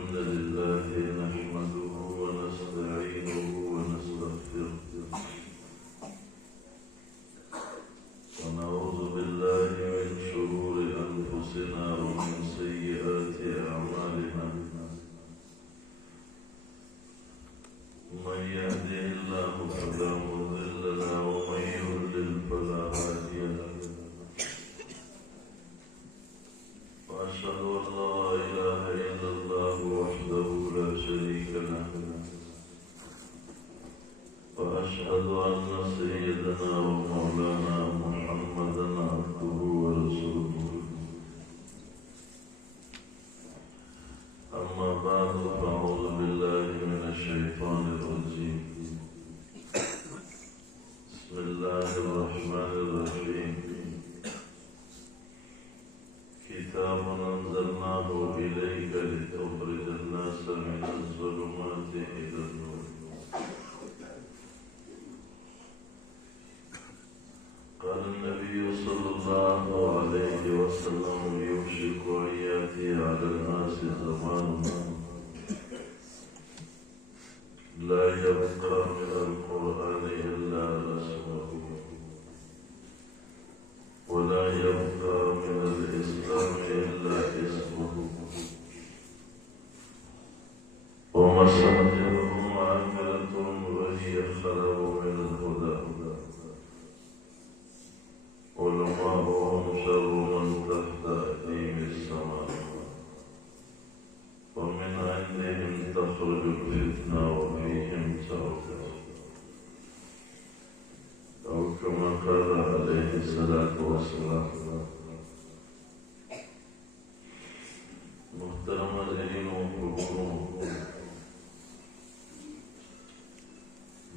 الحمد لله نحمده ونستعينه ونستغفره ونعوذ بالله من شرور أنفسنا ومن سيئات أعمالنا من يهده الله فلا مضل له ومن يضلل فلا هادي له وأشهد أن لا إله إلا الله وحده لا شريك له وأشهد أن سيدنا ومولانا محمدا عبده ورسوله أما بعد فأعوذ بالله من الشيطان الرجيم بسم الله الرحمن الرحيم كتاب أنزلناه إليك لتخرج الناس من الظلمات إلى النور قال النبي صلى الله عليه وسلم يوشك أن يأتي على الناس زمان لا يبقى من القرآن إلا رسمه ولا يبقى من الإسلام إلا اسمه ومساجدهم عامرة وهي خلق من الهدى علماؤهم شر من تحت أديم السماء ومن عندهم تخرج الفتنة وفيهم تعود أو كما قال عليه الصلاة والسلام محترم الدين وقلوبهم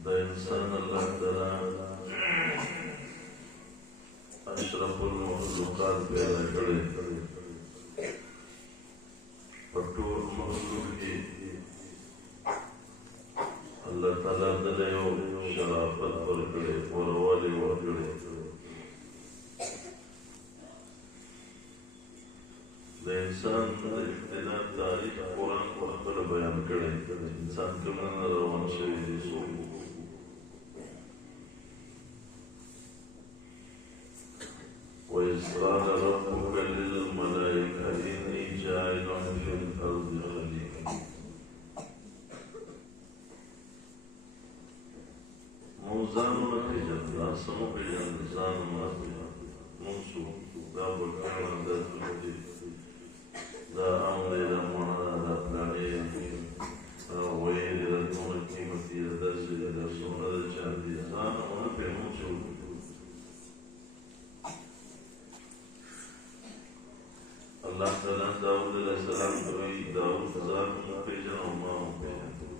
دا إنسان الله تعالى أشرف المخلوقات پیدا کرے پٹور مخلوق کی اللہ تعالیٰ دلیو شرافت پر کرے وروالی ورکڑے دا انسان اختلاف تاریخ قرآن وقبل بیان کرے انسان کمنا روان شوی سوک وإذ قال ربك للملائكة إني جاعل في الأرض خليفة موزان مخجل لا سمو بجان زان مخجل منصوب دا بكرم دا تنجي دا أمر دا مانا دا پلاني دا وين دا دون قيمتي دا سيدي دا سونا دا چاندي زان منا پهمو چود اللہ تعالیٰ داؤد علیہ السلام کوئی داؤد ذات مپیجن و ما مپیجن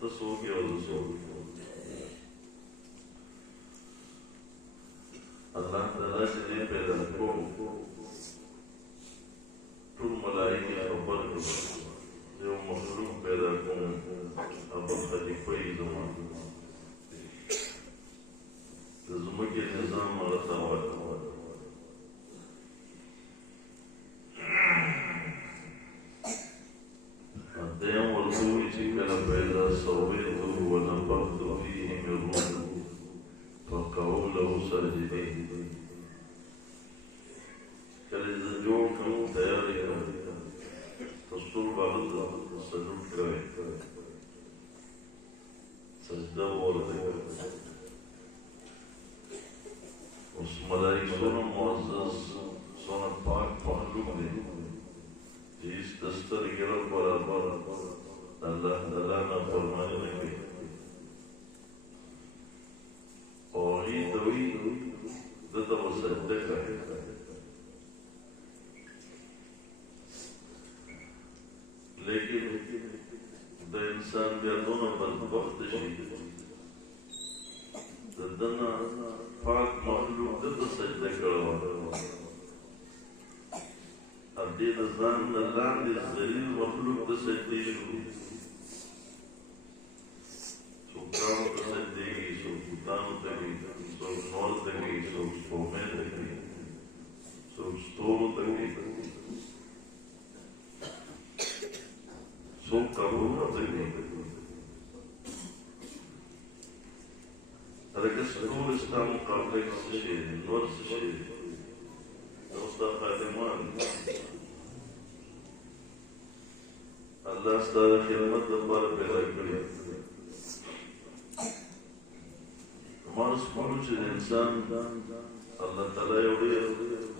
تو سو گیا وہ سو اللہ تعالیٰ سے نہیں پیدا کو تم ملائکی خبر کو جو مخلوق پیدا کو اب خلیفہی زمان زمکی نظام مرتا ہوا دیم والقوی چکل پیدا سویتو ونفخت فیه من روح فقعوا له ساجدین کلی جوڑ کم تیاری کم تصور بعض سجود کرے سجدہ ورده اس ملائک سونا معزز سونا پاک مخلوق دے جس دستر گرد برابر اللہ تعالیٰ نا فرمانے لگے اور ہی دوئی دتا و سجدہ کرے لیکن دا انسان بیادونا بدبخت شید دنا پاک مخلوق دتا سجدہ کروا اب دید ازان نلان دید ذلیل مخلوق دا سجدی شروع سوکرانو دا سجدی گی سوکتانو تگی سوک نور تگی سوک سپومین تگی سوک ستورو تگی څوک قبرونه کوي هلکه ټول ستا مقابله کې څه شی دی نور څه شی دی دا ستا خادمان الله ستا د خدمت لپاره پیدا کړي مانس پلو چې د انسان الله تعالی یو ډېر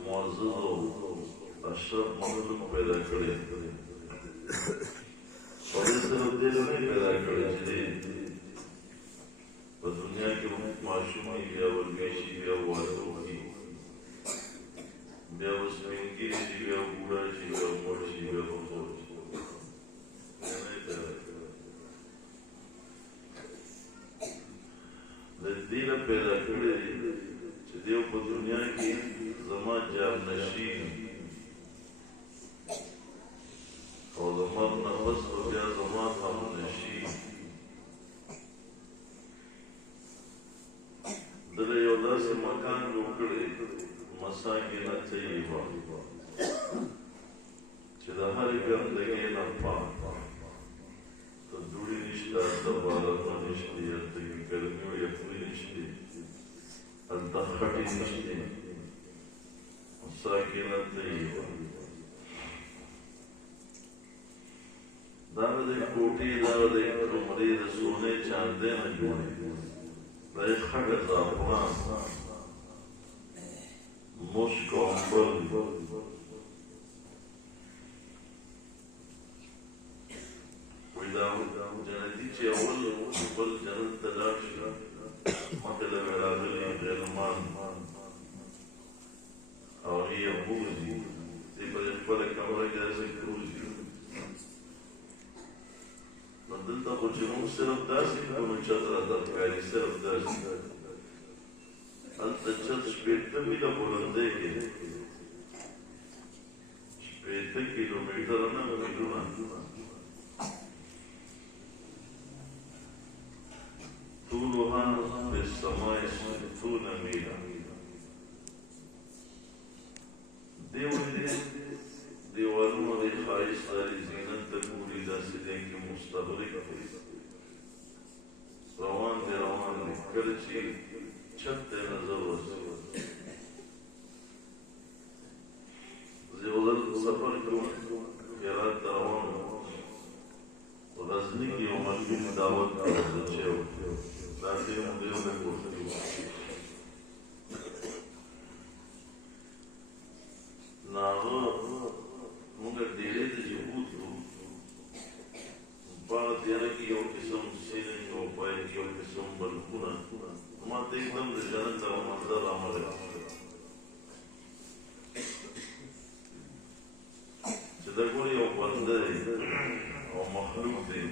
معزز او اشرف مخلوق پیدا کړی او دې سره دې نه پیدا کړی چې په دنیا کې ماشوم بیا ورګی شي بیا واده وکړي بیا وسپینګي شي بیا بوډا شي بیا مړ شي بیا بخور شي د دې نه پیدا کړی چې دیو په دنیا کې زما جام نشین او زما نفس په بیا زما هم نشین دله یو داسې مکان جوړ کړی مساکن طیبه چې د هرې ګندګۍ نه پاک ته دوړې نشته هلته بارانونه نشته هلته ګرمي او یخني نشته هلته خټې نشته مساکن طیبه دا به د کوټې دا به د عمرې د سونې چاندې نه جوړې دا یې خټه زعفران مشک او عنبر وایي دا جنتي چې اول بل جنت ته لاړ شي مخکې له به راغلي غیرمان او هغې یې بوځي دی په خپله کمره کې داسې کروزي نو دلته خو چې موږ صرف داسې کوو چت راته ښکاري صرف داسې هلته چت شپېته میله بلندۍ کې شپېته کیلومیټره نه میلونه طولها في السماء 60 میله دیوالونه د ښایست لري زینت ته ګوري داسې دی کې مستغرق روان دی کله چې چت ته نظر ورسي زه یو ځل سفر کوم هرات ته روان وم غزني کې یو ماشوم دعوت کړی چې داسې مو ډېر نه کوي نو هغه موږ ډېرې ته چې بوتلو باغ تیاره کې یو قسم سینه یو پای کې یو قسم بلکونه ما ته एकदम د جنت د منظر رامغلی چې دا ګور یو بنده دی او مخلوق دی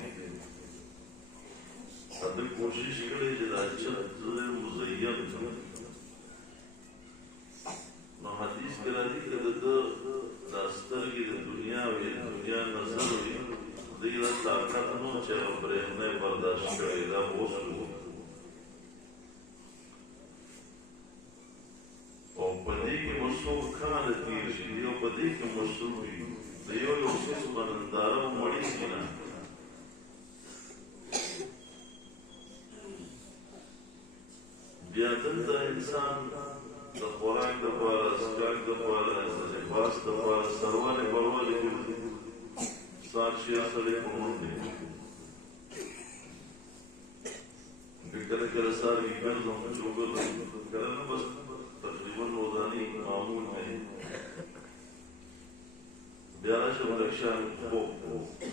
ده کوشش کړی چې دا چت ډېر مزین کړي نو حدیث کې راځي چې دا سترګې د دنیا وي د دنیا نظر وي دې دا طاقت نو چې برېښنا برداشت کړي دا اوس او په دې کې مصروف کاله تېر شي او په دې کې مصروف وي د یو یو څیز په ننداره مړي شي نه بیا دلته انسان د خوراک دپاره څښاک دپاره لباس دپاره سروالې بروالې ګرځي سات شیر سړی په منډې کله کله سار کې ګرځم چې وګرځم کله نه بس تقریبا روزاني معمول دی بیا راشم لږ شان خوب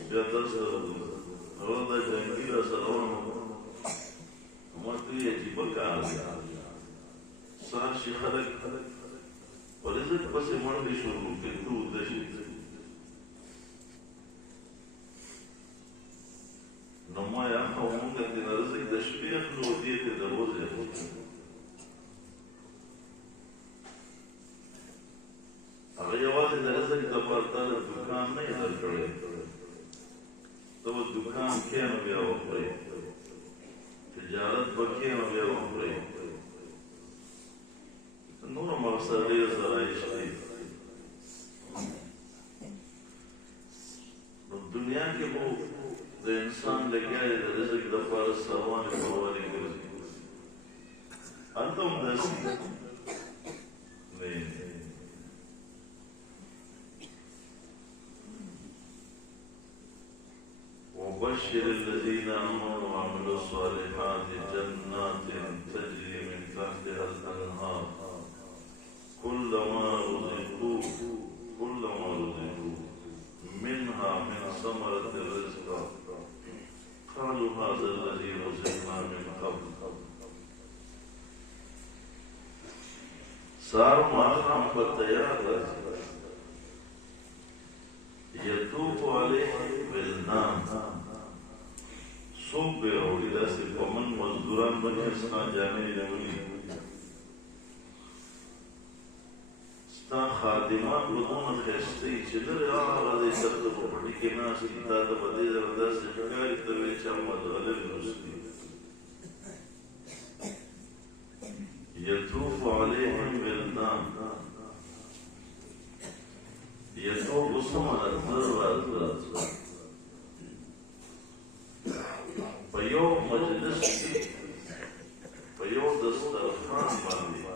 بیا درس ته ځم هغه دا جنګي راسره روان وم ما ته یې عجیبه کار دی سار شي خلک په رزق پسې منډې شروع کړي ته وده شي نو ما یې هغه مونږ د رزق د شپې اخلو دې ته د ورځې اخلو هغه یوازې د رزق دپاره تا د دوکان نه یې درکړی ته به دوکان کې نو بیا وخورې تجارت به کې نو بیا وخورې نور مقصد ډېر زرایش دی نو دنیا کې به د انسان لګیا دی د رزق دپاره سروانې پروانې ګرځي هلته هم داسې وبشر الذين آمنوا وعملوا الصالحات جنات تجري من تحتها الأنهار كلما رزقوا منها من ثمرة الرزق قالوا هذا الذي رزقنا من قبل صار ماقام فتيات يطوف عليهم ولدان صوب بیروڑی دا سی پمن مزدوران بنی اسنا جانے جمعی ستا خادمان بدون خیستی چلر آغا دی سرد پپڑی کے ناس کی تا دا بدی دا دا سی شکاری توی چامد غلب رسلی یطوف علیہم ولدان یطوف سمن الضرورات پیو مجلس کی پیو دسترخوان باندې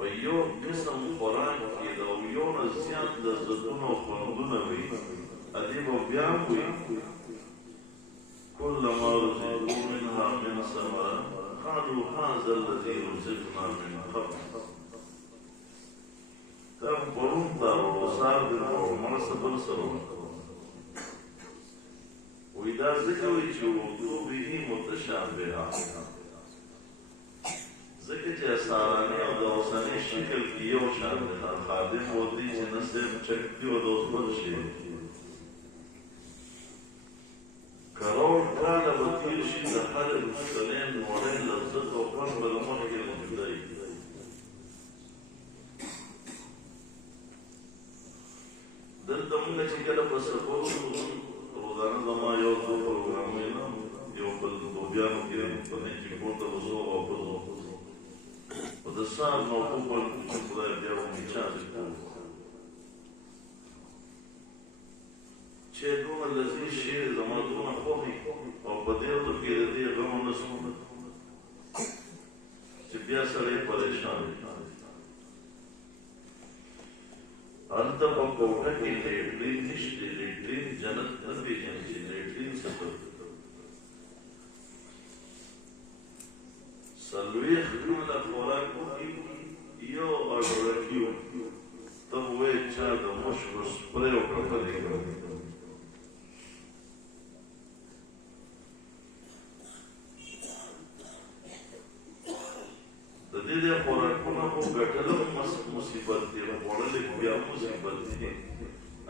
پیو قسم خوراک کی دا یو نه زیات لذتونه او خوندونه وي ادیب بیا وي كلما رزقوا منها من ثمرة قالوا هذا الذي رزقنا من قبل تم برون تارو صابر او مرسبل سرون وإذا ذكروا وضوء به متشابها ذکر چې سارانه او د اوسنۍ شکل کې یو شان دی خادم ودی چې نسب چکتی او د اوسبل شي کروڑ کاله به تیر شي د هر مسلمان مورل لذت او خوند به له مخکې جدای دلته موږ چې کله په سفر روزانه زما یو څو پروګرامونه یو بل دوبیانو کې په دې کې کوته وزو او په او د سار نو په خپل خدای بیا ونی چا دې چې دوه لذي شي زما دوه خوخي او په دې ورته کې دې غو نه سو چې بیا سره پریشان انت په کوټه کې لیټرین نشته لیټرین جنت نه پیژني چې لیټرین څه په سلوی خلونا خوراک کی یو اڑوڑکیو تب وی چا دا مشک و سپریو کپلی کرو دا دیده خوراکونا خو گٹلو مصیبت دی خوڑلی بیا مصیبت دی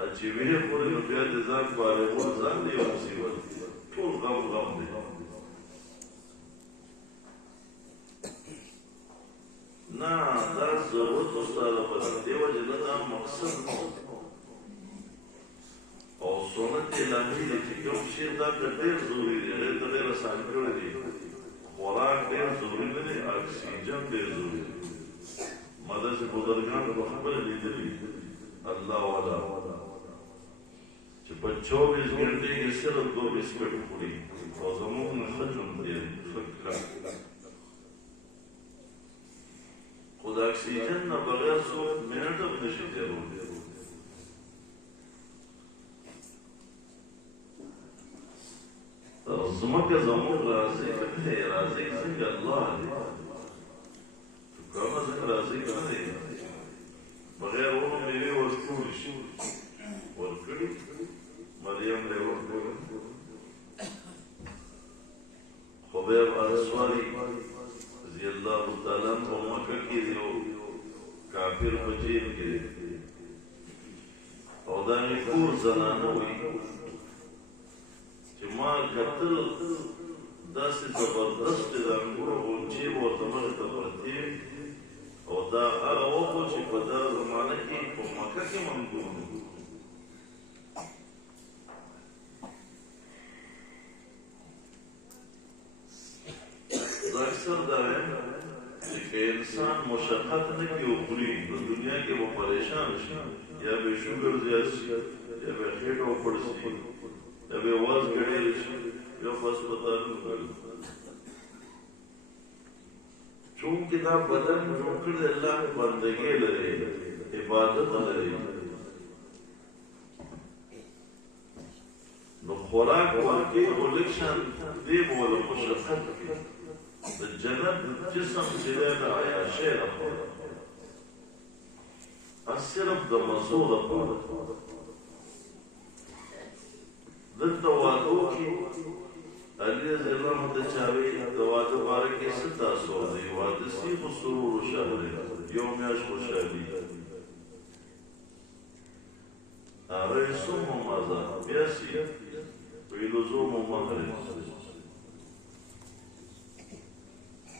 اچھی وی خوری نو بیا دیزان بارے خور زان دی مصیبت دی طول غم دی نا دا ضرورت استاده بدن دیو جنه دا مقصد او سنت الهی دی چې کوم شی دا ډېر ضروري دی ډېر ډېر آسان کړی دی خوراک ډېر ضروري دی اکسیجن ډېر ضروري دی مدد سے بزرگان کو خبر لیدلی اللہ والا چې په 24 घंटे کې صرف 2 بسکټ خوري او زموږ نه خجم دی فکر خدا اکسیجن نه بغیر څو منټ هم نشي تیرولی زمکه زموږ رازق دی رازق څنګه الله دی کومه څنګه رازق نه دی بغیر ونه میوې ورکړي شي ورکړي مریم له ورکړي خبر انصاری رضی اللہ تعالیٰ عنہ مکہ کی دیو کافر بچین کے او دانی کور زنانه ہوئی چه ما قتل داسی زبردست دانگور غنچی و تمغت پرتیم او دا اغا وقو چه پدر زمانه کی پا مکہ کی ممدون اکثر داریں کہ انسان مشقت نہ کی اخری تو دنیا کے وہ پریشان شی یا بے شوگر زیاد شی یا بے خیٹ و پڑ سی ابھی واز گڑی رشی یو پاس پتارو کرو چونکہ دا بدن جوکر اللہ بندگی لرے عبادت لرے نو خوراک ورکی غلقشان دیب والا مشقت کی دا جنت جسم چلے دا آیا شیر خوراک صرف دا مزور خوراک دلتا وادو کی علی رضی اللہ عنہ چاوی دوادو بارکی ستا سو دی وادسی سرور شهر یومیاش خوشحالی آره سوم مازا بیاسی ویلوزوم مهر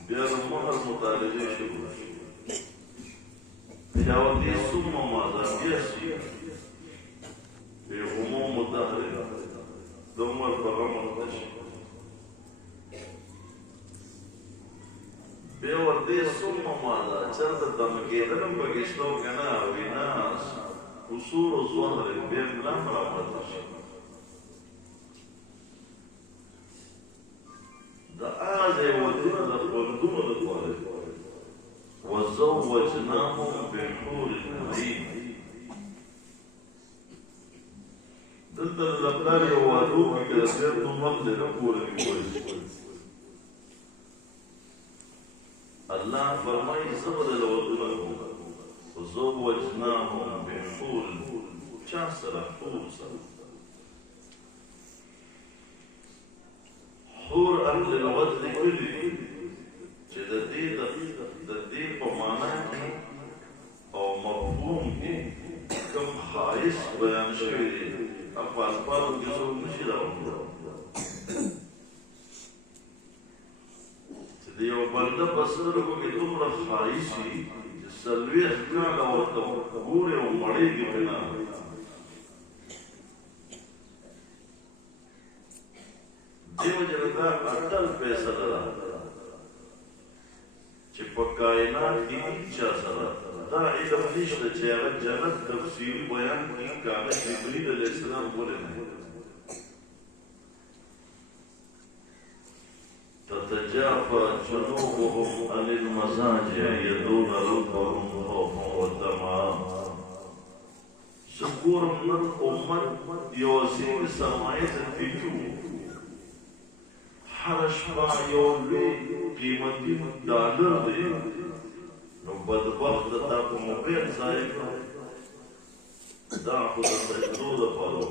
بیار مهر مطالبه شروع بیاوردی سوم مازا بیاسی بی غموم مدهر دومر بغم مدشی بیاوردی سوم مازا چلتا دمکیدنم بگشتو کنا ویناس قصور و ظهر بیم لم رامتش دا آزه ودون دا قردون دا قوله وزوجناهم بالحور العين دلتا لبنار یوادو که دیر نمال دی نکور نکوی اللہ فرمائی زبر الودون وزوجناهم بالحور چا سره حور سره حور اهل لغت لیکلی چې د دې په معنا کې او مفهوم کې کوم خاص بیان شوی دی په الفاظو کې څوک نشي راوړلی چې د یو بنده په سترګو کې دومره خاصي سلویخ کالا ورطا گوری و مڑی کی بنا دیو جنتا اٹل پیسا لرا چی پا کائنات کی ایچا سرا دا علم نشتا چی اگر جنت تفسیری بیان کی کاغذ جبریل علیہ السلام بولے نہیں تتجافى جنوبهم عن المضاجع يدعون ربهم خوفا وطمعا سکورم نن امت یوسیل سرمایه تفیجو هر شپه یو لوی قیمتي ډالر دی نو بدبخت تا په موبایل ځای دا خو د سجدو دپاره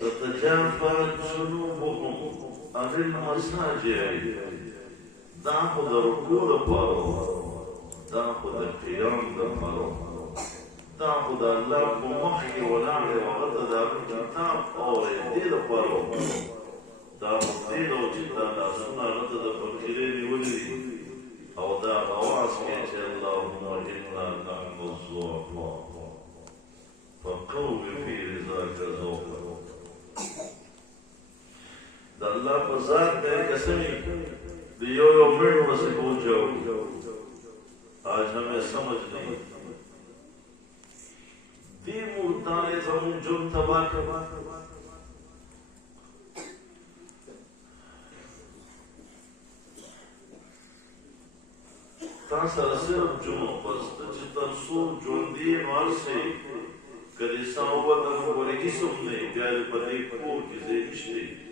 تتجافى جنوبهم عن المضاجع دا خو د رکوع دپاره دا خو د قیام دپاره دا خو د الله په مخ کې ولاړ دی هغه ته د هغه کتاب اورېدې دپاره دا مفید او چې دا لاسونه هغه ته د فقیرۍ نیولي دي او دا اواز کې چې اللهم انا نحن الضعفاء فقوم في رضاك ذوقا دا اللہ پر ذات میں قسمی دی یو مرد واسے پہنچ جاؤ آج ہمیں سمجھ نہیں دی مردانے زمون جن تباہ کروا تا سر صرف جنو بس چتر سو جن دی مار سے کدی ساوبت ورگی سمنے بیار پدی پور کی زیدشتے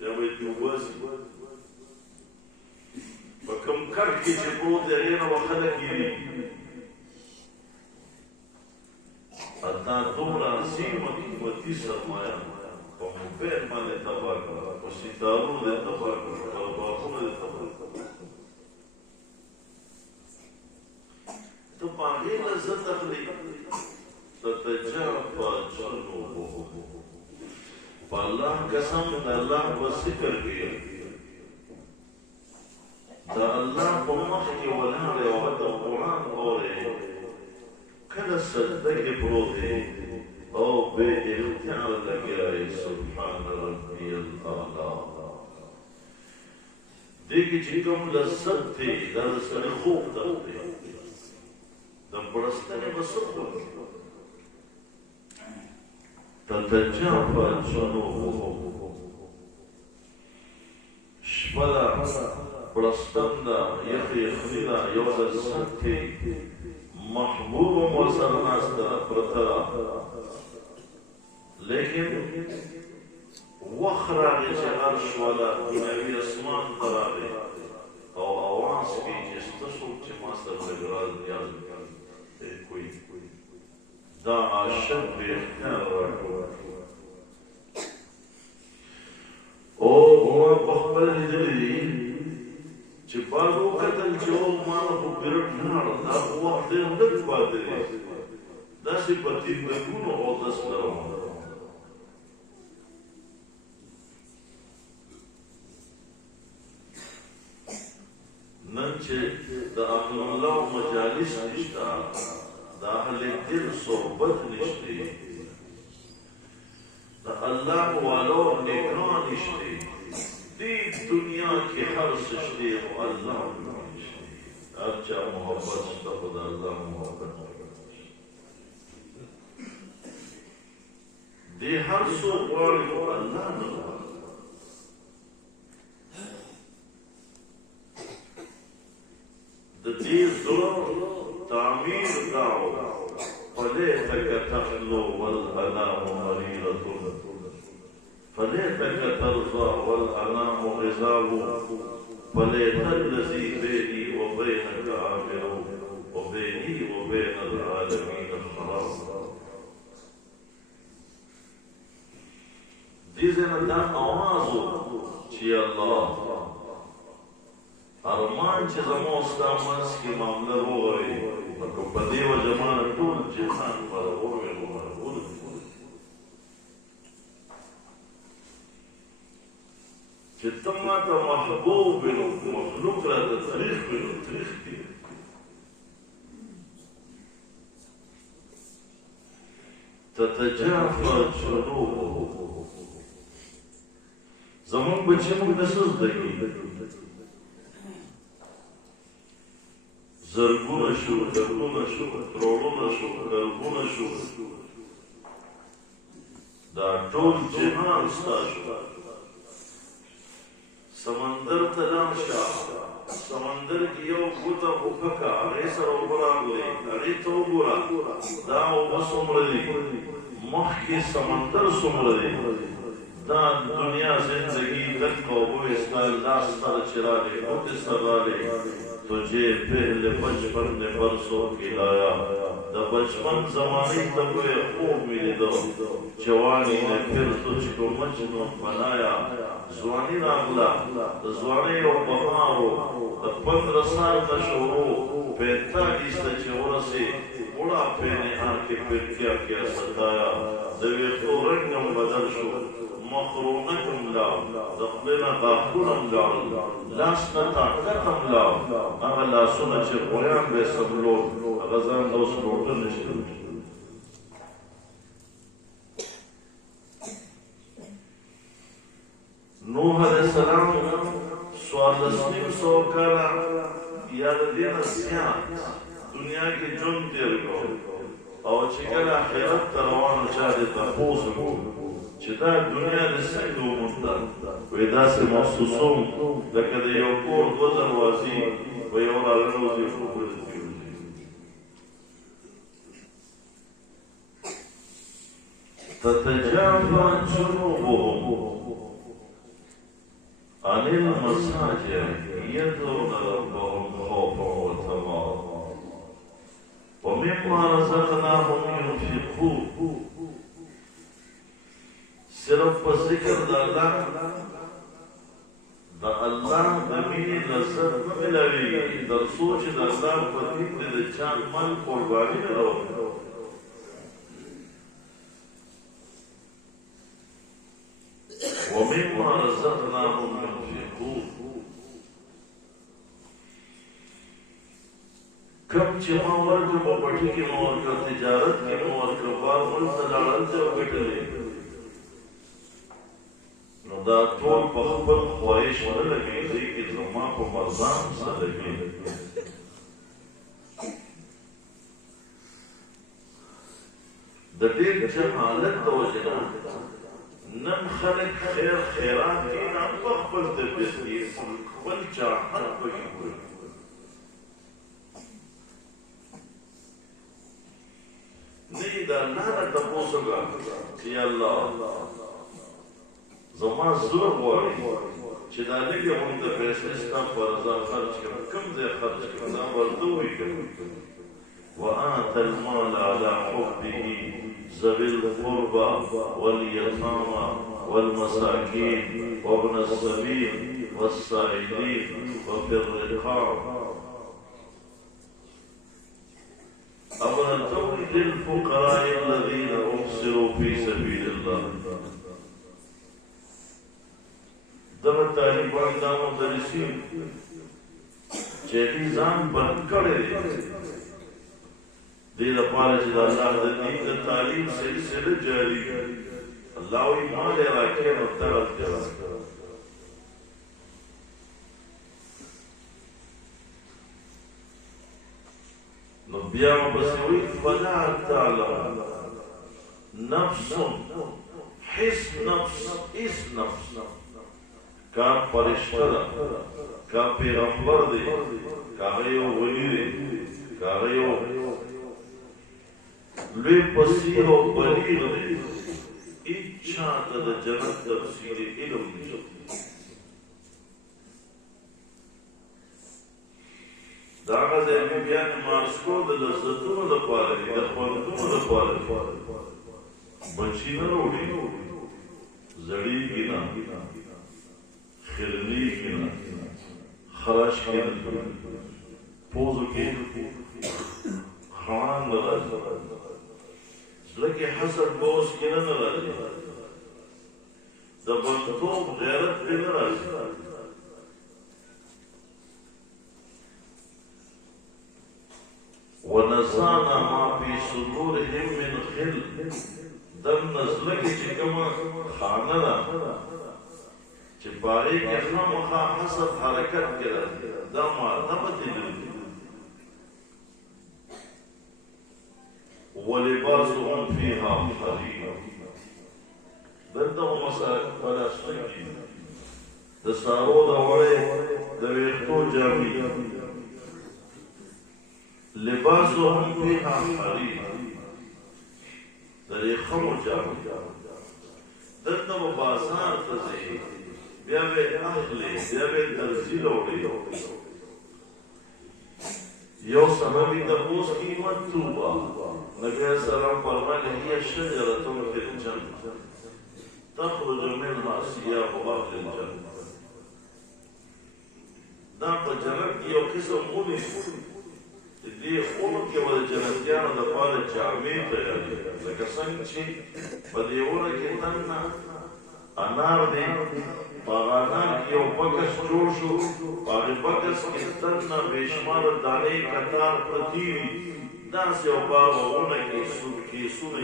یا باید یوبازی با کم کر کی چه پروت یغیر و خلق گیری اتا دومرا قیمتی سرمایه و موبیل مانے تباہ کرا و ستارون دے تباہ کرا و باخون دے تباہ کرا تو پاگی لذت اخلی تتجافى جنوبهم فالله قسم دا اللہ با ذکر کیا دا اللہ با مخ کی ولاره وغدا قرآن آره کل سجده کی پروتے او بے اختیار لگیائی سبحان ربی العالی دیکھی چکم لذت تھی دا رسل خوب دختے دا پرستنے بسر خوب تتجافى جنوبهم شپدا پرستم دا یخی یخنی دا یو دا سکتی محبوب مرسل ناستا پرترا لیکن وخراغی چه عرش والا دنیاوی اسمان تراغی او آواز کی جستشو چه ماستر لگراز نیاز کوئی دا عاشق بی اختیار راکو او ما بخبر لیدلی چه بازو قتل چه او مانا خو پیرٹ نارا دا وقت دیر نک پاتے دا سی پتی بگونو او دست لرمان ننچه دا اقل اللہ مجالس نشتا دا اہل دل صحبت نشتی دا اللہ والو نگران نشتی دی دنیا کی ہر سشتی و اللہ نشتی ارچا محبت شتا خدا اللہ محبت دی ہر سو قواری و اللہ نگران دیر ظلم تعمیر داو فلیتک تخلو والانام مریضة فلیتک ترضى والانام غزاب فلیت الذي بيني وبينك عامر وبيني وبين العالمين خراب دیزن دا آوازو چی اللہ ارمان چې زمو ستا منځ کې معامله وغوړي نو په دې وجه ما ټول جهان برابر وي چې ته ماته محبوب وي نو مخلوق راته تاریخ وي نو تاریخ دی تتجافى جنوبهم زمون بچې موږ د څه زده کوي زرگونه شو، درگونه شو، ترولونه شو، درگونه شو دا ټول جهان ستا شو سمندر تلام شا سمندر کی یو بوتا بککا اغی سر اوبران لی اغی تو گورا دا اوبا سمردی مخ کی سمندر سمردی دا دنیا زندگی دک قوبو اسکال داستا چرالی اوت سرالی تجھے پہلے بچپن نے برسوں کھلایا دا بچپن زمانی تب کوئی خوب ملی دو جوانی نے پھر تجھ کو مجنون بنایا زوانی راغلا دا زوانی و بہارو دا 15 سال نشورو 45 چورا سے بڑا پینے آنکے پھر کیا کیا ستایا دوی تو رنگم بدل شو مخرونکم لاو دخلنا داخلم لاو لاسنا طاقتم لاو اغا لاسونا چه قویان بے سبلون غزان دوس روٹن نشتر نوح علیہ السلام سوال اسلیم سو کالا یاد دین سیان دنیا کی جن تیر کو او چکل آخرت تروان چاہتے تپوسو چې دا دنیا د څنګه ومونده وې داسې محسوسوم لکه د یو کور 2 دروازې و یو راننوځي خو بلې تتجافى جنوبهم عن المضاجع يدعون ربهم خوفا وطمعا ومما رزقناهم ينفقون صرف پر ذکر دا اللہ دمینی لذت ملوی در سوچ دا اللہ پر دین دا چاند من قربانی رو ومما رزقناهم ينفقون کم چی ما ورکر بپٹی کی ما ورکر تجارت کی ما ورکر بار ملک دلالت سے وکٹلے نو دا ټول په خپل خواهش نه لګېږي چې زما په مرزان څه لګېږي د ډېر جهالت د وجې نه نن خلک خیر خیرات کې نه په خپل طبیعت کې خپل چاهت پکې ګوري نه یې د الله نه تپوس وکړه چې الله زما زړه غواړي چې دا لږې مونږ د پیسې ستا په رضا خرج کړم کوم ځای خرج کړم دا ورته ووایي وآت المال على حبه ذوي القربى واليتامى والمساكين وابن السبيل والسائلين وفي الرقاب أولم للفقراء الذين أحصروا في سبيل الله دغه طالبان دا مدرسین چې ځان بند کړی دې لپاره چې د الله د دین د تعلیم سلسله جاری الله وی مال راکړي نو طرف جواب نو بیا مبسوی فلا تعلم نفس حس نفس اس نفس کا فرشتہ دا کا پیغمبر دی کا غیو ولی دی کا غیو لوی پسیر و بلیغ دی اچھا تا دا جنت تفسیر علم دی دا آغاز ایمی بیان مارسکو دا لذتون دا پاری دا خوندون دا پاری بچی نروڑی زڑی گینا خرنی گینا خراش گینا پوزو گینا خوان نراج لکه حسد بوس کی نه راځي د بندوب غیرت په نه راځي ونزعنا ما في صدورهم من غل دم نزلکی چې کومه خانه ده چې پاره کې خامخا حسد حرکت کړي دا معتمد دي ولباسهم فيها حرير دلته مسائل فلسفي د سارو د وړې د ویښتو جامې لباسهم فيها حرير د ریخمو جامې دلته په بازار ته ځي بیا به اخلي بیا به درځي وړي یو سببی د اوس قیمت توبه نبی السلام فرمایي هي شجره في الجنه تخرج منها ثياب اهل الجنه دا په جنت کې یو قسم ونی دې اونو کې ول جنتیانو د پاره جامې تیارې لکه څنګه چې په دې اونو کې تنه انار دی باغانان کې یو بکس جوړ شو باغ بکس کې تنه بشمار دانې کتار پرتی داسې یو باغونه کې سونه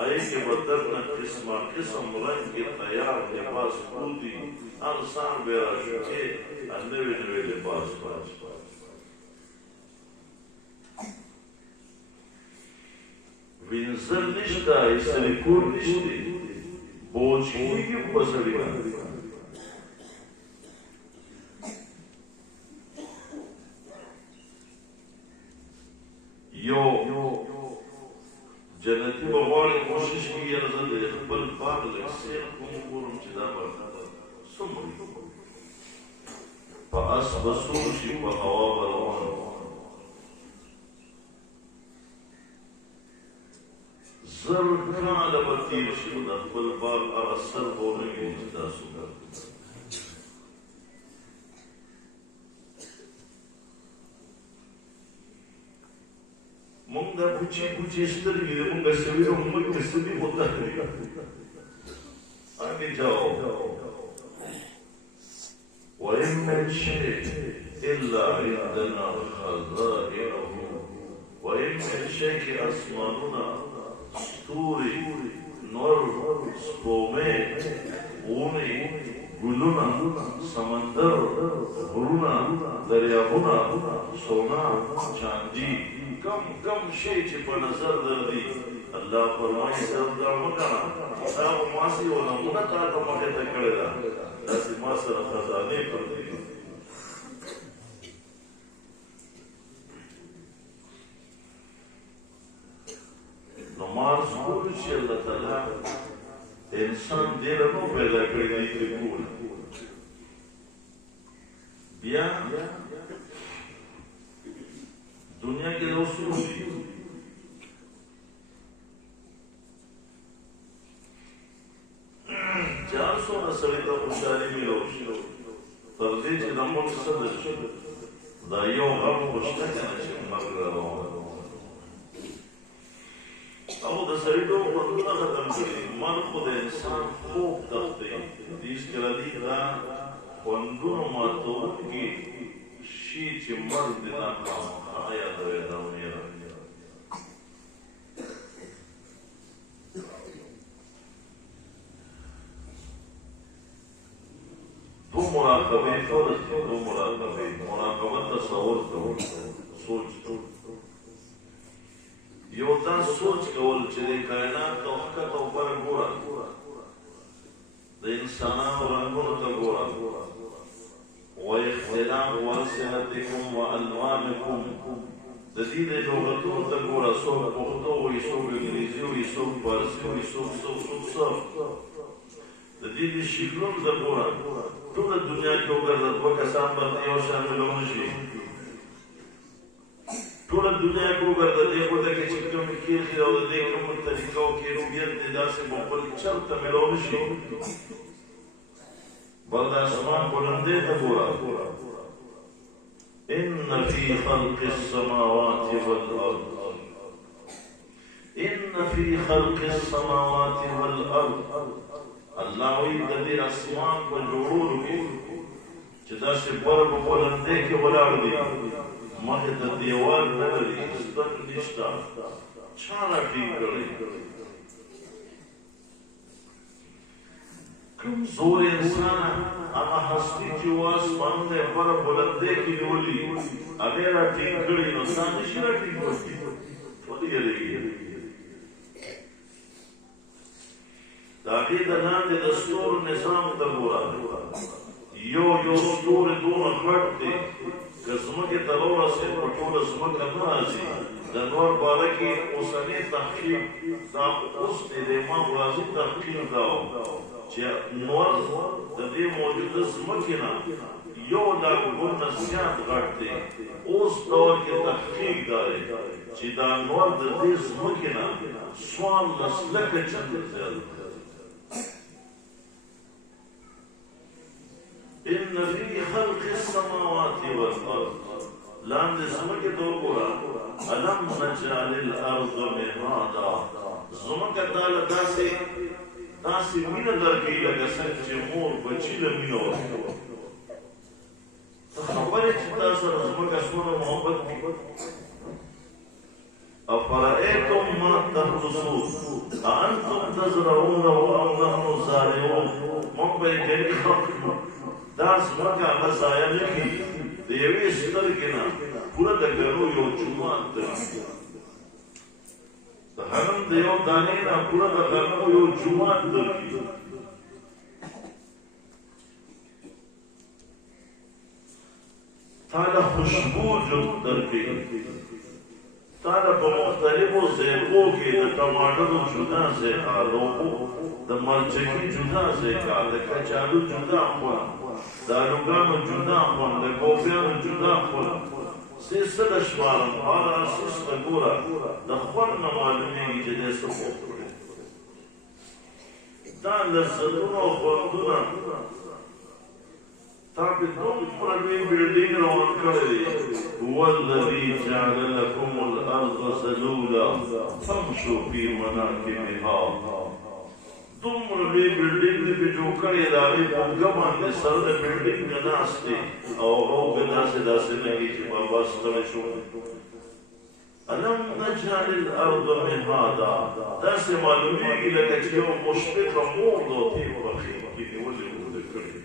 آئے کې بدرنه قسمه قسم رنګ کې تیار لباس پروتي هر سان به راشي چې نوې نوې لباس پاس وینځل نشته استریکور نشته بوج کېږي په سړي باندې یو جنتی بغواړي کوشش کوي یاره زه د خپل باغ لږ سیر کوم ګورم چې دا به څومره په اس به سور شي په هوا به روان زر کاله به تېر شي د خپل باغ هغه سر به ونه ویني چې دا څومره مونږ دا بوچی سترګې د مونږ سوي او مونږ سوي ہوتا ہے آگے جاؤ وَإِن مِّن شَيْءٍ إِلَّا عِندَنَا خَزَائِنُهُ وَإِن مِّن شَيْءٍ آسمانونه ستوري نور سپومې اونې ګلونه سمندر غرونه دریابونه سونا چاندي کم شی چې په نظر درځي الله فرمایي صرف دا مه کوه دا خو ما سي یو نمونه تا ته مخې ته کړې ده داسې ما سره خزانې پرتې دي نو مار ضرور چې الله تعالی انسان دې له نو پیدا کړی دی چې ګول بیا دنیا کې د اصول دي چار سو سړی ته خوشحالي میلاو شي تر دې چې د ملک صدر شي دا یو غم خوشته که نه شي مرګ راروان او د سړي ډول خوندونه ختم کړي مرګ خو د انسان خوب تختی دې ایسکله دي دا خوندونو ماتوونکي شي چې مرګ دې دا خامخا یادوي دا ویره دو مراقبه فرض دي دو مراقبه تصور کول سوچ یو دا سوچ کول چې د کائنات او ښکته او بره ګوره د انسانانو رنګونو ته ګوره واختلاف والسنتکم والوانکم د دې د لغتونو ته ګوره څوک پښتو وایي څوک انګلیسي وایي څوک فارسي وایي څوک د دې د شکلونو ته ګوره ټوله دنیا کې وګرځه دوه کسان باندې یو شان میلاونه شي ټوله دنیا کې وګرځه دې خواته کې چې کوم کېږي او د دې کوم طریقو کې رویت دې داسې به خپل چرته میلاونه شي بل د اسمان بلندۍ ته ګوره ان فی خلق السماوات والارض ان فی خلق السماوات والارض الله وی د دې اسمان په جوړولو کې چې داسې بره په بلندۍ کې ولاړ دي مخې ته دیوال نه لري ستن نشته چا راټینګ کړی کمزور انسان هغه هستي چې و اسمانونه یې بره بلندۍ کې نیولي هغه یې راټینګ کړي نو ستا نشي راټینګولی ولې یېرېږي د هغې د لاندې د ستورو نظام ته ګوره یو ستوری دونه غټ دی که ځمکې ته راورسېد په ټوله ځمکه نه راځي د نور باره کې اوسنی تحقیق دا اوس دی د امام غازي تحقیق دا و چې نور د دې موجوده ځمکې نه یو لاک ګونه زیات غټ دی اوس دور کې تحقیق دا دی چې دا نور د دې ځمکې نه 14 لکه چنده زیات ان فی خلق السماوات والارض لاندې ځمکې ته وګوره الم نجعل الارض مهادا ځمکه تاله داسې مینه درکوي لکه څنګه چې مور بچي له مینه ورکوي ته خبرې چې تا سره ځمکه څومره محبت کوي افرأیتم ما تحرثون اانتم تزرعونه ام نحن الزارعون موږ به یې جنګي دا ځمکه هغه ضایع نه کړي د یوې سترګې نه پوره د ګنو یو جومات دی د حرم د یو دانې نه پوره د غنمو یو جومات درکړي تا له خوشبو درکړي تا له په مختلفو ذایقو کې د ټماټرو جدا ذایقه د مرچکي جدا ذایقه د کچالو جدا خوند د الوګانو جدا خوند د ګوبیانو جدا خوند څه د شمارم هر اساس ته ګوره د خوند نه معلومیږي چې دی څه پوخ کړی دا لذتونه او خوندونه تا په دومره لوی بلډینګ روان کړی دی هو الذي جعل لكم الارض ذلولا فامشوا في مناکبها دومره لوی بلډینګ دې پې جوړ کړی د هغې په اوږه باندې سر د بلډینګ نه ناست دی او هغه اوږه داسې نه کړي چې بابا ستړی شو الم نجعل الارض مهادا داسې معلومیږي لکه چې یو مشفقه مور د اوتې په پښې کې نیولې اوږده کړې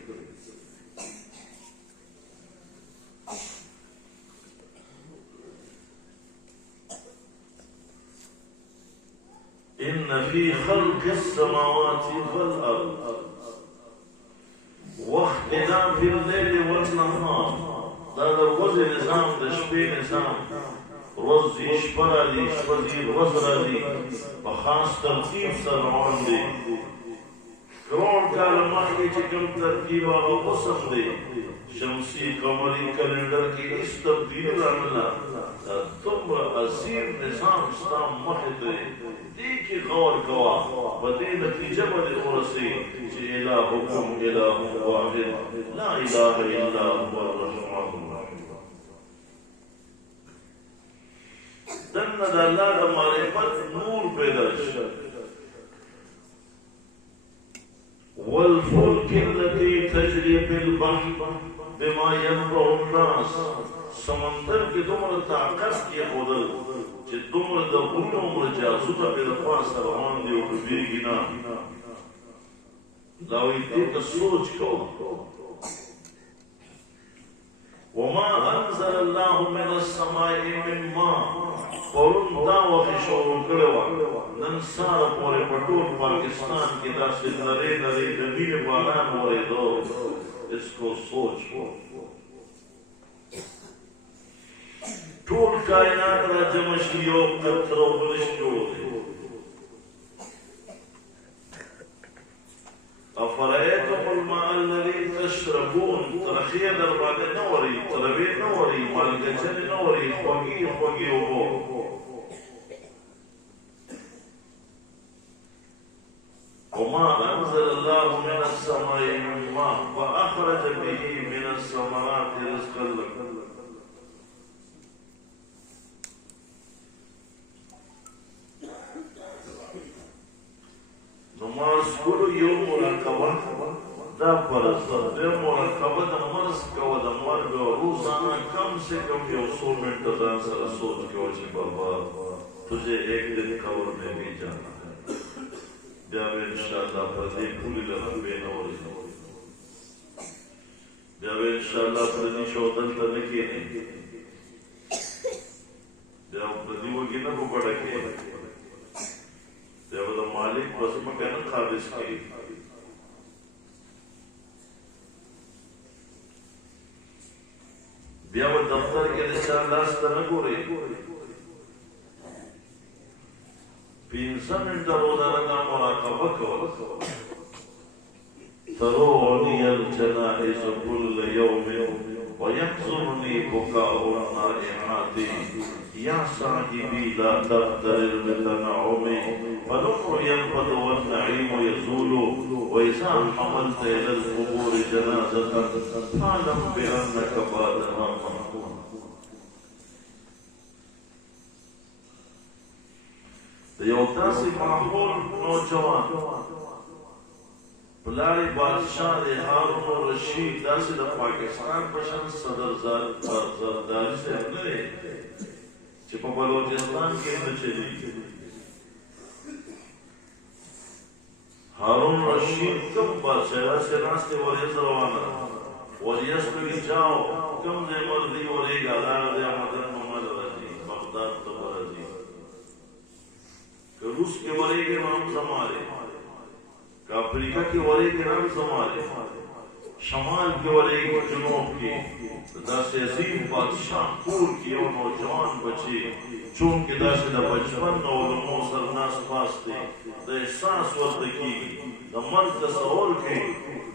إن في خلق السماوات والأرض واختلاف الليل والنهار دا ورځې نظام د شپې نظام روز دی شپه راځي شپه دی ورځ راځي په خاص ترتیب سره روان دی کروڑ کاله مخکې چې کوم ترتیب هغه قسم دی شمسی قمری کلندر کې هیڅ تبدیلي رانغله دا دومره عظیم نظام ستا مخې ته دې کې غور کوه په دې نتیجه باندې ورسې چې الهکم اله واحد لا اله الا هو الرحمن الرحیم دنه د الله د معرفت نور پیدا شي والفلك التي تجري بالبحر بما ينفع الناس سمندر کې دومره طاقت کې خودل چې دومره د غرونو مرجعونه په د پاسه روان دي او ډوبېږي نه دا وایي دې ته سوچ کوه وما انزل الله من السماء من ماء پرون دا وخت شروع کړو نن ساره پورې په ټول پاکستان کې داسې نری نری د مینې باران ورېدو اسکو سوچ ټول کائنات را جمع شي یو قطره اوبه نشي جوړولی افرأیتم الماء الذي تشربون ترخیه در باندې نه وري تروې نه وري مالګچنې نه وري خوږې خوږې اوبه وما أنزل الله من السماء من ماء فأخرج به من الثمرات رزقا لكم نماز کولو یو مراقبه دا فرض ده مراقبه د مرض کوه د مرګ روزانه کم سے کم یو 100 منټه ځان سره سوچ کوه چې بابا تجھے ایک دن قبر میں بھی جانا ہے بیا به انشاءالله پر دې پولی لره به نه ورځي بیا به انشاءالله پر دې شو دلته نه کېږي بیا په دې وګې نه په بډه کې بیا به د مالک پس مکه نه قابض کړي بیا به دفتر کې د چا لاس ته نه ګورئ 5 منټه روزانه دا مراقبه کول تروني الجنائز كل يوم ويحزنني بكاء النائحات يا صاحبي لا تغترر بتنعم فالعمر ينفد والنعيم يزول واذا حملت الى القبور جنازه فاعلم بانك بعدها محمول یو داسې معمول نوجوان پلاری بادشاہ دی هارون الرشید داسې د پاکستان په شان صدر زرداری صاحب نه دی چې په بلوچستان کې نه چلیږي هارون الرشید کوم بادشاہ داسې ناستې وریځ روانه وریځ پکې جاو کوم ځای مرضي ورېږه هغه ځای مدن محمد راځي بغداد ته راځي کہ روس کے ورے کے نام سمارے کہ افریقہ کے ورے کے نام سمارے شمال کے ورے کے جنوب کے دا سے عظیم بادشاہ پور کی اور نوجوان بچے چونکہ دا سے دا بچپن علماء سرناس پاستے دا احساس ورد کی دا مرد تصور کے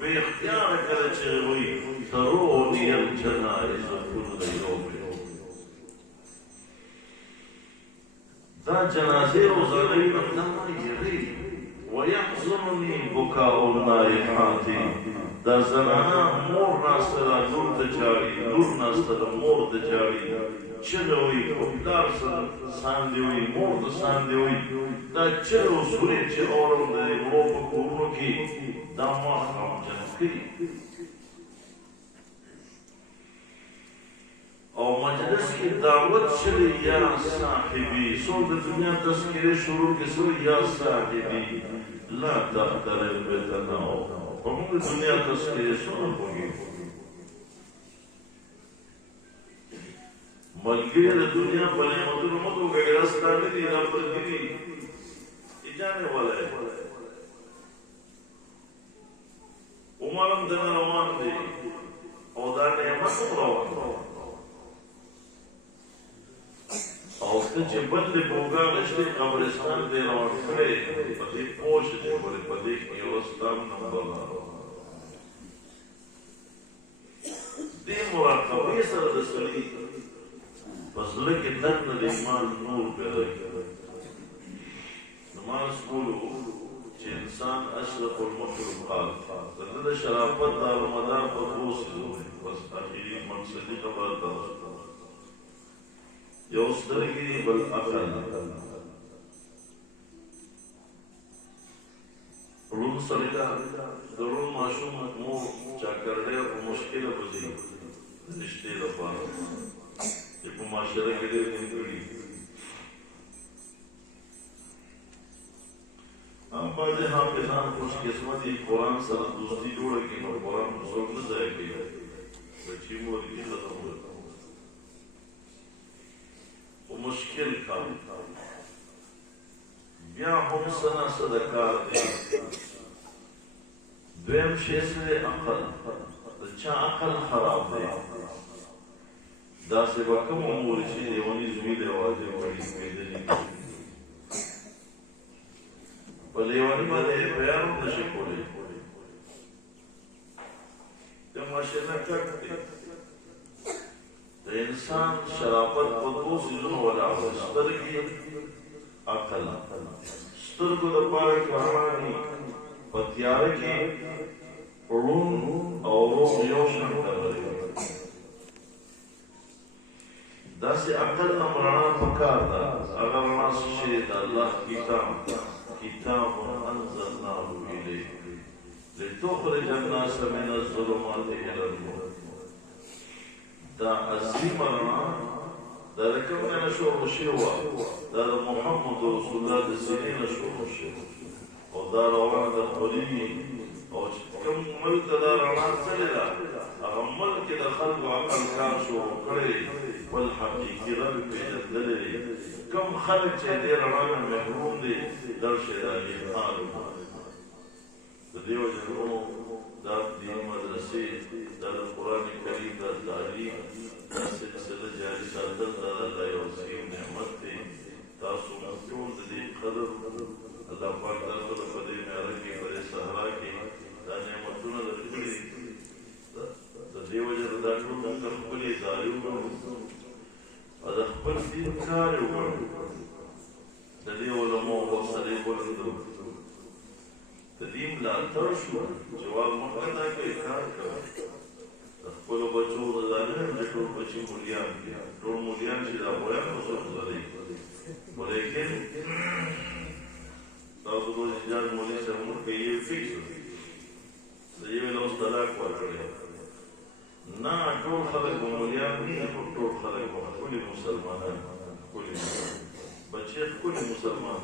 بے اختیار کرے چھے ہوئی ترونی الجنائز کل یوم دا جنازه روزانه مقدمه یری ويحزنني بكاء النائحات دا زنانا مور ناسترا نور دجاوی نور ناسترا مور دجاوی چلوی پپلار ساندوی مور ساندوی دا چلو سوری چه اورم دا رو پکورنو کی دا ما خام جنکی او مجلس کی دعوت چلی یا صاحبی سو د دنیا تذکرے شروع کے سو یا صاحبی لا تخترب بتناو ومونگ دنیا تذکرے سو ہوگی ملگری د دنیا پر نعمتونو متو گرستانه دي را پر دي جانے والا ہے عمرم دن روان دی او دا نعمت روان او ته چې بل د بوګا نشته قبرستان دی روان کړي په دې پوښ دی ولې په دې کې یو ستام نمبر دې مراقبه سره د سړي پس لکه دن د ایمان نور پیدا کړي نماز کولو چې انسان اشرف المخلوقات د شرافت دار مدار په اوسو بس اخیری مقصدی خبره تاسو یو سترګې بل عقل روم سره درون ماشوم مو چا کړل او مشکل وځي رشتې لپاره چې په معاشره کې دې نیمګړي هم بعضې حافظان خوش قسمتي قرآن سره دوستي جوړه کړي نو قرآن څوک نه ضایع کوي بچي مو ورکړي ختم ورکړي خو مشکل کار بیا هم سنا صدقات دی دویم شی سره عقل د چا عقل خراب دی داسې به کوم امور چې لیوني زوی دی واجب وړي کېدلي په لیوني باندې بیان هم نشي کولی د ماشینه کټ دی د انسان شرافت په دوه څیزونو ولاړ دی سترګې عقل سترګو دپاره کې رڼا دي په تیاره کې ړوند او روغ یو شان خبرې داسې عقل هم رڼا پکار ده هغه رڼا څه شی د الله کتاب انزلناه الیک لتخرج الناس من الظلمات الى النور دا عظیم رڼا دا د کوم نه شروع شوه دا د محمد رسول الله د سینې نه شروع شوه او دا روانه د خولي او چې کوم ملک ته دا رڼا تللې ده هغه ملک کې د خلکو عقل کار شروع کړی بل حقیقي رب پېژندلی دی کوم خلک چې دې رڼا نه محروم دي درشي د هغې حال د دې وجې نو دا دیني مدرسې دا د قرآن کریم دا تعلیم دا سلسله جاري ساتل دا د الله یو عظیم نعمت دی تاسو ټول د دې قدر الله پاک تاسو ته په دې معیاره کې په دې صحرا کې دا نعمتونه درکړي د دې وجې دا ټول موږ خپلې ادارې وګڼو او د خپل دین کار یې وګڼو د دې علماو حوصلې ولرو د دې ملاتړ شو جواب مخکې دا کوي کار کوي د خپلو بچو د ځانونه هم چې ټول بچي مولیان دي ټول مولیان چې دا غویان په څوک لري خو لیکن تاسو د جاج مولي صاحب موږ کې یې فکس د یوې لوس طلاق ورکړی نه ټول خلک به مولیان دي ټول خلک به ښکلي مسلمانان ښکلي بچې ښکلي مسلمان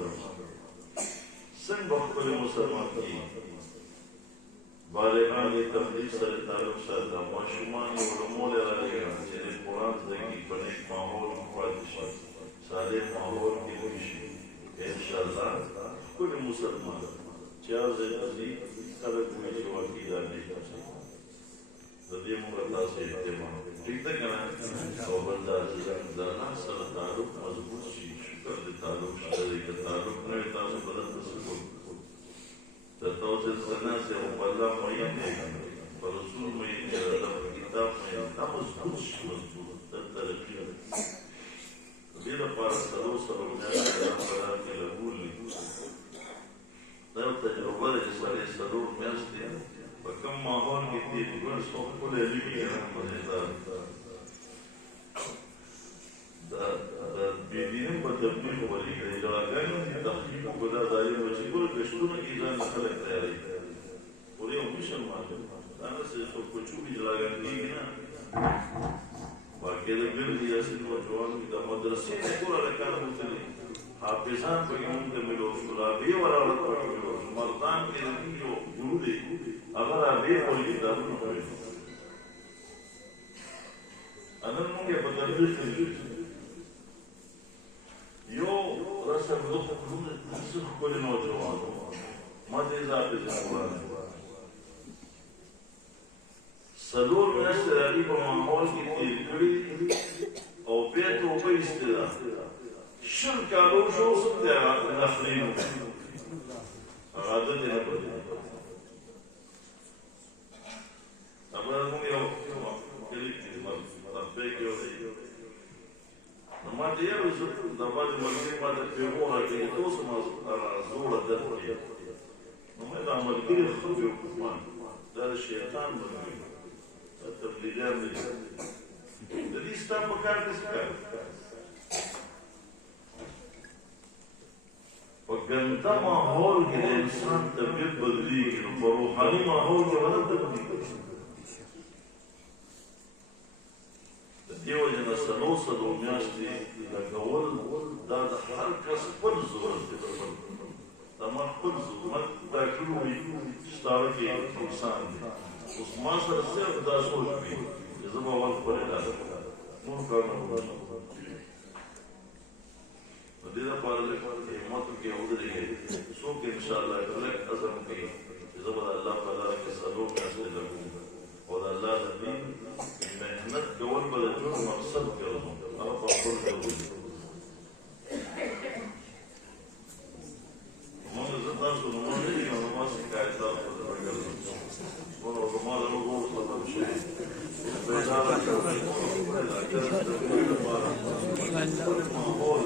څنګه به ښکلي مسلمان کېږي بالغان یې تبلیغ سره تعلق ساته ماشومان یې علمو له راغلي چې د قرآن زده کړي په نیک ماحول کې پاتې شي صالح ماحول کې لوی شي انشاءالله ښکلي مسلمان چې هر ځای ته ځي خلک وایي چې واقعي دا نیک د دې موږ تاسو اهتمام ټیک ده که نه او بل دا چې د الله سره تعلق مضبوط شي شکر د تعلق شته دی که تعلق نه وي تاسو به دلته څه کوئ درته اوسې سناسې او په الله مین دی په رسول مین دی د الله په کتاب مین دا مضبوط شي مضبوط دا ترقي ده د دې لپاره څلور میاشتې الله تعالی کې لګولي دا یو تجربه ده چې سړی څلور میاشتې په کوم ماحول کې تېرې کړي څو ښکلی علمي مزېدار د بېدینۍ په تبلیغ ولیکئ جلاګانې تحقیق وکړو دا ظالم به چې ګوره کشتونه کې ځان له خلک تیاروي خو یو مسلمان دا نهسې څوک په چوبې جلاګانې کېږي نه واقع د ګرځي داسې نوجوان د مدرسې نه ټول هلکان وتلي حافظان پکې موږ ته ملو شو رابعې وراوړه پکې ملو شو ملتان کې د کوم یو ګرو دی هغه رابعې پورې کتابونه وویل نن موږ یې په تبلیغ کې یو رسم کولی نوجوان ما دې ذات قرآن سلور میاشتې د هغې په ماحول کې تېر کړي او بیا توبه ایستې ده 10 کالو شو اوس هم دی هغه نخلین هغه عادت یې نه بدلېږي همدا زموږ یو کلي کې رتبې کې یو دی نو ما ته یو دا بعضې ملګري ما ته پیغور راکوي ته اوس هم زوړه درد کوي نو مې دا ملګري ښه بیوقوفان دا د شیطان ملګري دا تبلیغیان دي د دې ستا په کار کې څه کار په ګنده ماحول کې د انسان طبیعت بدلېږي نو په روحاني ماحول کې به نه تبدیلېږي د دې وجې نه څلور میاشتې لګول دا د هر کس خپل ضرورت دی دا ما خپل ضرورت دا کړي وي چې ستاره کې انسان دی اوس ما سره صرف دا سوچ وي چې زه به اول خپل علاج نور کار نه وکړم نو دې لپاره لږ همت وکړئ او ودرېږئ څوک انشاءالله لږ عزم کوي چې زه به د الله په لاره کې څلور میاشتې لګوم او د الله د دین محنت کول به د ژوند مقصد ګرځم هغه په خپل ډول موږ زه تاسو نومونه نه یم نو ما شکایت تاسو ته ورکړم نو زما د لوګو ختم شوي پیدا ماحول